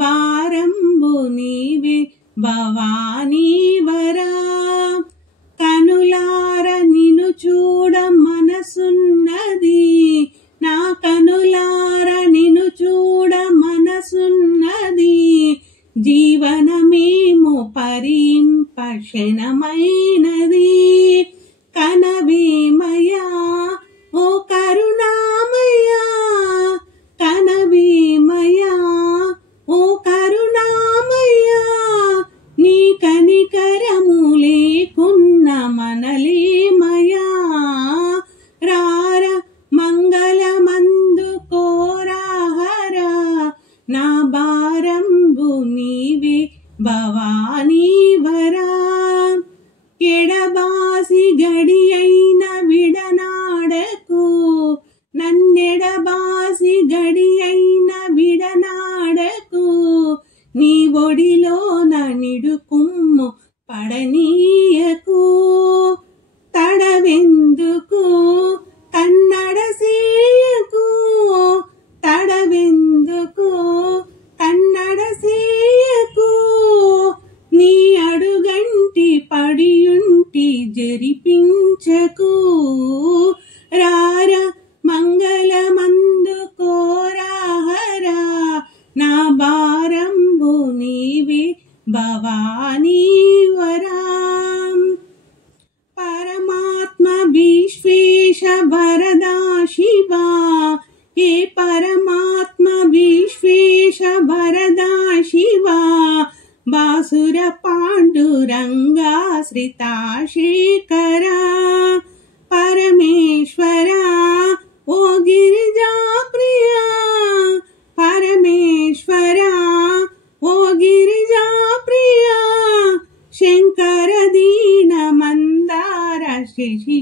భారంబు నీవే భవానీ వరా కనులార నిను చూడ మనసున్నది నా కనులార నిను చూడ మనసున్నది జీవనమేమో పరింపక్షణమైనది కనవేమయా ఓ కరుణామయా కనవేమయా ఓ కరుణామయా నీ కనికరము లేకున్న మనలేమయా రార మంగళమందు కోరాహరా నా భారంబు నీవే భవానీ వరా ఎడబాసి గడి అయిన విడనాడకు నన్నెడబాసి గడి అయిన విడనాడకు నీ ఒడిలోన నిడుకుమ్ము పడనీయకు తడవెందుకు కన్నడసేయకు తడవెందుకు కన్నడసేయకు నీ అడుగంటి పడియుంటి జరిపించకు రార మంగళమందు కోరాహరా నా భారంబు నీవే భవానీ వరా పరమాత్మ విశ్వేశ భరదా శివా ఏ పరమాత్మ విశ్వేశ భరదా శివా బాసుర పాండురంగా శ్రితాశేఖరా పరమేశ్వరా ఓ గిరిజా ప్రియా పరమేశ్వరా ఓ గిరిజా ప్రియా శంకర దీన మందార శశి